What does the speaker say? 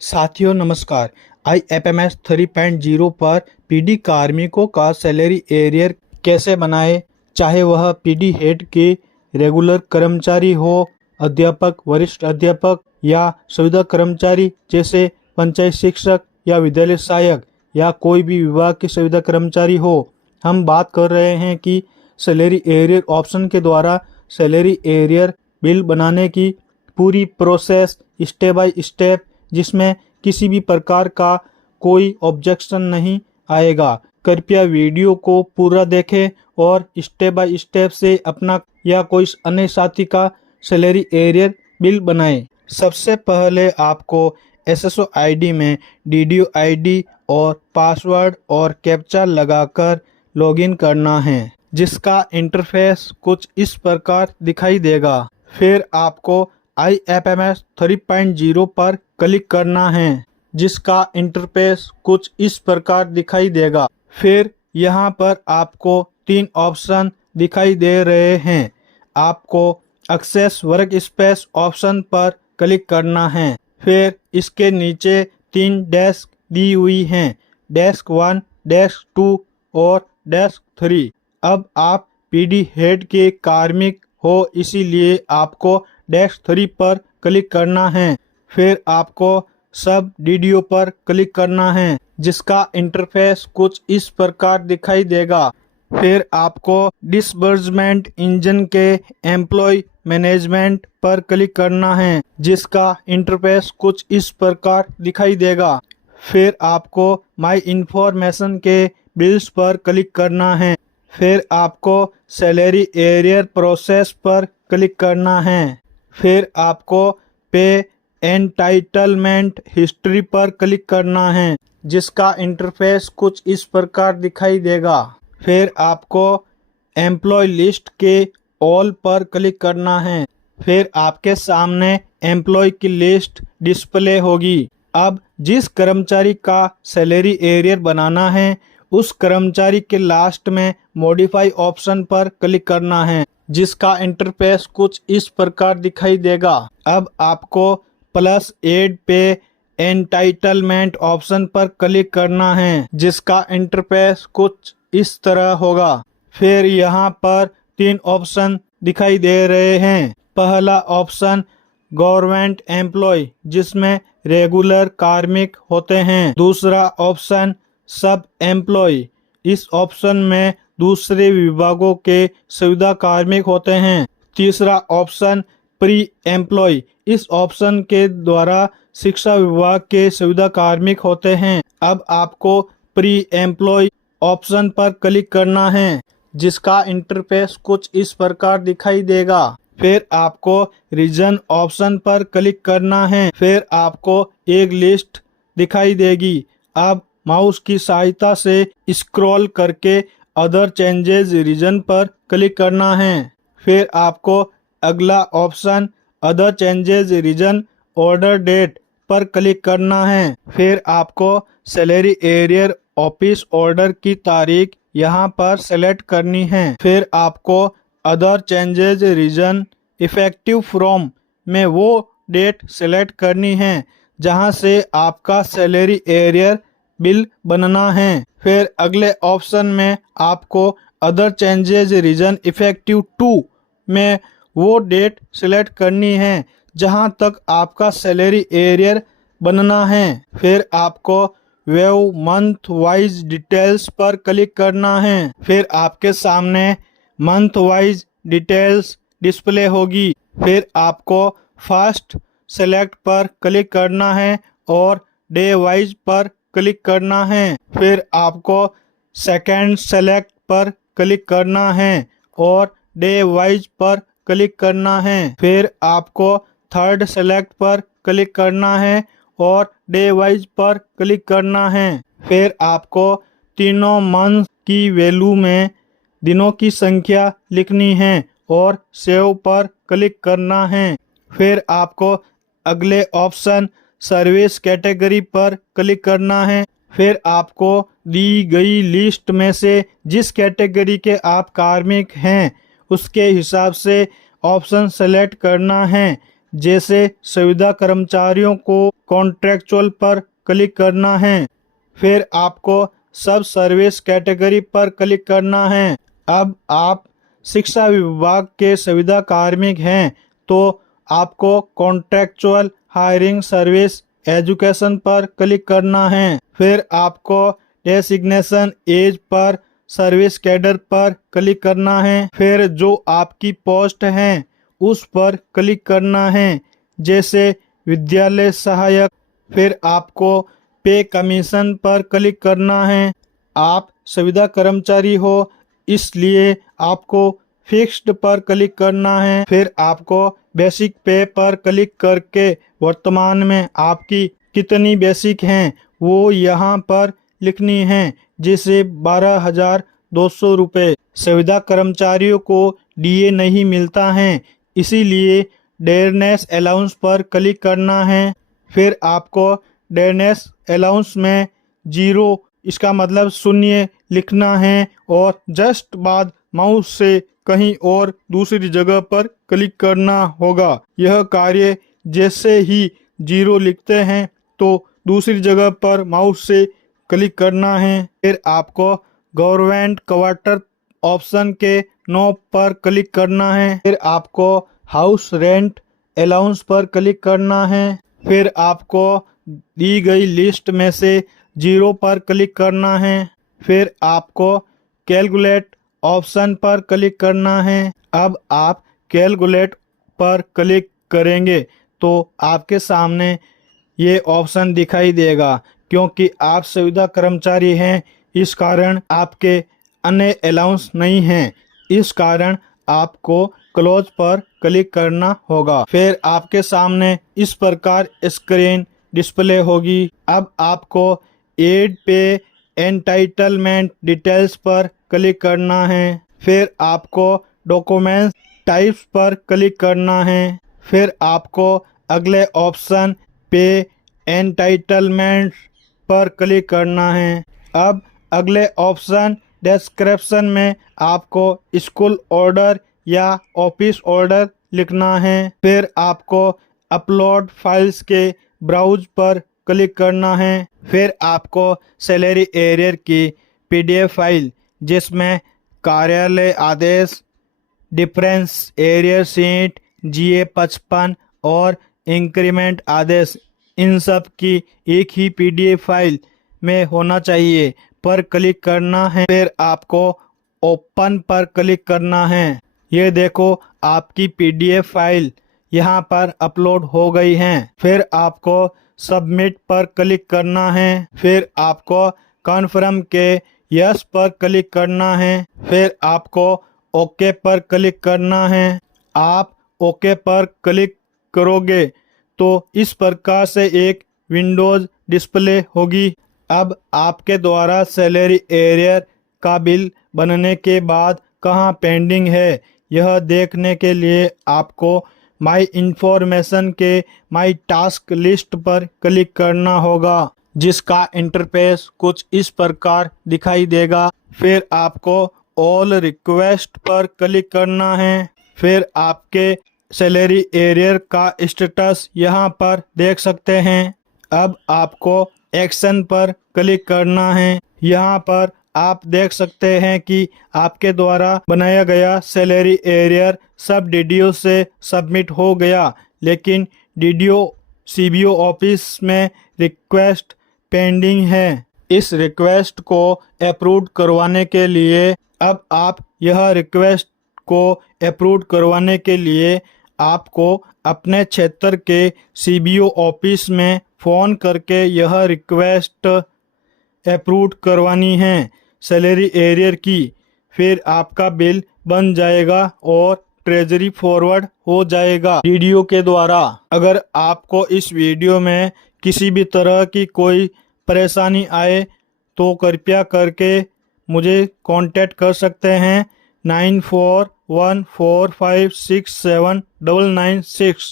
साथियों नमस्कार। IFMS 3.0 पर पीडी कार्मिकों का सैलरी एरियर कैसे बनाएं, चाहे वह पीडी हेड के रेगुलर कर्मचारी हो, अध्यापक, वरिष्ठ अध्यापक या सुविधा कर्मचारी जैसे पंचायत शिक्षक या विद्यालय सहायक या कोई भी विभाग के सुविधा कर्मचारी हो। हम बात कर रहे हैं कि सैलरी एरियर ऑप्शन के द्वारा सैलरी एरियर बिल बनाने की पूरी प्रोसेस स्टेप बाय स्टेप, जिसमें किसी भी प्रकार का कोई ऑब्जेक्शन नहीं आएगा। कृपया वीडियो को पूरा देखें और स्टेप बाय स्टेप से अपना या कोई अन्य साथी का सैलरी एरियर बिल बनाएं। सबसे पहले आपको SSO ID में DDO ID और पासवर्ड और कैप्चा लगाकर लॉगिन करना है, जिसका इंटरफेस कुछ इस प्रकार दिखाई देगा। फिर आपको IFMS 3.0 पर क्लिक करना है, जिसका इंटरफेस कुछ इस प्रकार दिखाई देगा। फिर यहाँ पर आपको 3 ऑप्शन दिखाई दे रहे हैं। आपको एक्सेस वर्क स्पेस ऑप्शन पर क्लिक करना है। फिर इसके नीचे 3 डेस्क दी हुई हैं, डेस्क 1, डेस्क 2 और डेस्क 3। अब आप पीडी हेड के कार्मिक हो, इसीलिए आपको डेस्क 3 पर क्लिक करना है। फिर आपको सब DDO पर क्लिक करना है, जिसका इंटरफेस कुछ इस प्रकार दिखाई देगा। फिर आपको डिसबर्समेंट इंजन के एम्प्लॉय मैनेजमेंट पर क्लिक करना है, जिसका इंटरफेस कुछ इस प्रकार दिखाई देगा। फिर आपको माई इंफॉर्मेशन के बिल्स पर क्लिक करना है। फिर आपको सैलरी एरियर प्रोसेस पर क्लिक करना है। फिर आपको पे एंटाइटलमेंट हिस्ट्री पर क्लिक करना है, जिसका इंटरफेस कुछ इस प्रकार दिखाई देगा। फिर आपको एम्प्लॉय लिस्ट के ऑल पर क्लिक करना है। फिर आपके सामने एम्प्लॉय की लिस्ट डिस्प्ले होगी। अब जिस कर्मचारी का सैलरी एरियर बनाना है, उस कर्मचारी के लास्ट में मॉडिफाई ऑप्शन पर क्लिक करना है, जिसका इंटरफेस कुछ इस प्रकार दिखाई देगा। अब आपको प्लस एड पे एंटाइटलमेंट ऑप्शन पर क्लिक करना है, जिसका इंटरफेस कुछ इस तरह होगा। फिर यहाँ पर 3 ऑप्शन दिखाई दे रहे हैं। पहला ऑप्शन गवर्नमेंट एम्प्लॉय, जिसमें रेगुलर कार्मिक होते हैं। दूसरा ऑप्शन सब एम्प्लॉय, इस ऑप्शन में दूसरे विभागों के सुविधा कार्मिक होते हैं। तीसरा ऑप्शन प्री एम्प्लॉय, इस ऑप्शन के द्वारा शिक्षा विभाग के सुविधा कार्मिक होते हैं। अब आपको प्री एम्प्लॉय ऑप्शन पर क्लिक करना है, जिसका इंटरफेस कुछ इस प्रकार दिखाई देगा। फिर आपको रीजन ऑप्शन पर क्लिक करना है। फिर आपको एक लिस्ट दिखाई देगी। अब माउस की सहायता से स्क्रॉल करके अदर चेंजेस रीजन पर क्लिक करना है। फिर आपको अगला option other changes reason order date पर क्लिक करना है। फिर आपको सैलरी एरियर ऑफिस ऑर्डर की तारीख यहाँ पर सेलेक्ट करनी है। फिर आपको other changes reason effective from में वो डेट सेलेक्ट करनी है जहाँ से आपका सैलरी एरियर बिल बनना है। फिर अगले ऑप्शन में आपको अदर चेंजेस रीजन इफेक्टिव 2 में वो डेट सेलेक्ट करनी है जहां तक आपका सैलरी एरियर बनना है। फिर आपको वेव मंथ वाइज डिटेल्स पर क्लिक करना है। फिर आपके सामने मंथ वाइज डिटेल्स डिस्प्ले होगी। फिर आपको फर्स्ट सेलेक्ट पर क्लिक करना है और डे वाइज पर क्लिक करना है। फिर आपको सेकंड सेलेक्ट पर क्लिक करना है और डे वाइज पर क्लिक करना है। फिर आपको थर्ड सेलेक्ट पर क्लिक करना है और डे वाइज पर क्लिक करना है। फिर आपको तीनों मंथ की वैल्यू में दिनों की संख्या लिखनी है और सेव पर क्लिक करना है। फिर आपको अगले ऑप्शन सर्विस कैटेगरी पर क्लिक करना है। फिर आपको दी गई लिस्ट में से जिस कैटेगरी के आप कार्मिक हैं उसके हिसाब से ऑप्शन सेलेक्ट करना है, जैसे सुविधा कर्मचारियों को कॉन्ट्रैक्चुअल पर क्लिक करना है। फिर आपको सब सर्विस कैटेगरी पर क्लिक करना है। अब आप शिक्षा विभाग के सुविधा कार्मिक हैं तो आपको कॉन्ट्रैक्चुअल हायरिंग सर्विस एजुकेशन पर क्लिक करना है। फिर आपको designation as per service cadre पर क्लिक करना है। फिर जो आपकी पोस्ट है उस पर क्लिक करना है, जैसे विद्यालय सहायक। फिर आपको पे कमीशन पर क्लिक करना है। आप सुविधा कर्मचारी हो इसलिए आपको फिक्स्ड पर क्लिक करना है। फिर आपको बेसिक पे पर क्लिक करके वर्तमान में आपकी कितनी बेसिक हैं वो यहाँ पर लिखनी है, जैसे 12,200 रुपये। सुविधा कर्मचारियों को डीए नहीं मिलता है इसीलिए डेयरनेस अलाउंस पर क्लिक करना है। फिर आपको डेयरनेस अलाउंस में 0 इसका मतलब शून्य लिखना है और जस्ट बाद माउस से कहीं और दूसरी जगह पर क्लिक करना होगा। यह कार्य जैसे ही 0 लिखते हैं तो दूसरी जगह पर माउस से क्लिक करना है। फिर आपको गवर्नमेंट क्वार्टर ऑप्शन के नो पर क्लिक करना है। फिर आपको हाउस रेंट अलाउंस पर क्लिक करना है। फिर आपको दी गई लिस्ट में से 0 पर क्लिक करना है। फिर आपको कैलकुलेट ऑप्शन पर क्लिक करना है। अब आप कैलकुलेट पर क्लिक करेंगे तो आपके सामने ये ऑप्शन दिखाई देगा। क्योंकि आप सुविधा कर्मचारी हैं इस कारण आपके अन्य अलाउंस नहीं हैं, इस कारण आपको क्लोज पर क्लिक करना होगा। फिर आपके सामने इस प्रकार स्क्रीन डिस्प्ले होगी। अब आपको एड पे एंटाइटलमेंट डिटेल्स पर क्लिक करना है। फिर आपको डॉक्यूमेंट्स टाइप्स पर क्लिक करना है। फिर आपको अगले ऑप्शन पे एंटाइटलमेंट पर क्लिक करना है। अब अगले ऑप्शन डिस्क्रिप्शन में आपको स्कूल ऑर्डर या ऑफिस ऑर्डर लिखना है। फिर आपको अपलोड फाइल्स के ब्राउज पर क्लिक करना है। फिर आपको सैलरी एरियर की पीडीएफ फाइल जिसमें कार्यालय आदेश, डिफरेंस एरियर शीट, जीए 55 और इंक्रीमेंट आदेश इन सब की एक ही पीडीएफ फाइल में होना चाहिए पर क्लिक करना है। फिर आपको ओपन पर क्लिक करना है। ये देखो आपकी पीडीएफ फाइल यहाँ पर अपलोड हो गई है। फिर आपको सबमिट पर क्लिक करना है। फिर आपको कन्फर्म के यस पर क्लिक करना है। फिर आपको ओके पर क्लिक करना है। आप ओके पर क्लिक करोगे तो इस प्रकार से एक विंडोज डिस्प्ले होगी। अब आपके द्वारा सैलरी एरियर का बिल बनने के बाद कहाँ पेंडिंग है यह देखने के लिए आपको माई इन्फॉर्मेशन के माई टास्क लिस्ट पर क्लिक करना होगा, जिसका इंटरफेस कुछ इस प्रकार दिखाई देगा। फिर आपको ऑल रिक्वेस्ट पर क्लिक करना है। फिर आपके सैलरी एरियर का स्टेटस यहाँ पर देख सकते हैं। अब आपको एक्शन पर क्लिक करना है। यहाँ पर आप देख सकते हैं कि आपके द्वारा बनाया गया सैलरी एरियर सब डीडीओ से सबमिट हो गया, लेकिन डीडीओ सीबीओ ऑफिस में रिक्वेस्ट पेंडिंग है। इस रिक्वेस्ट को अप्रूव करवाने के लिए अब आप यह रिक्वेस्ट को अप्रूव करवाने के लिए आपको अपने क्षेत्र के सीबीओ ऑफिस में फ़ोन करके यह रिक्वेस्ट अप्रूव करवानी है सैलरी एरियर की। फिर आपका बिल बन जाएगा और ट्रेजरी फॉरवर्ड हो जाएगा वीडियो के द्वारा। अगर आपको इस वीडियो में किसी भी तरह की कोई परेशानी आए तो कृपया करके मुझे कांटेक्ट कर सकते हैं 9414567996।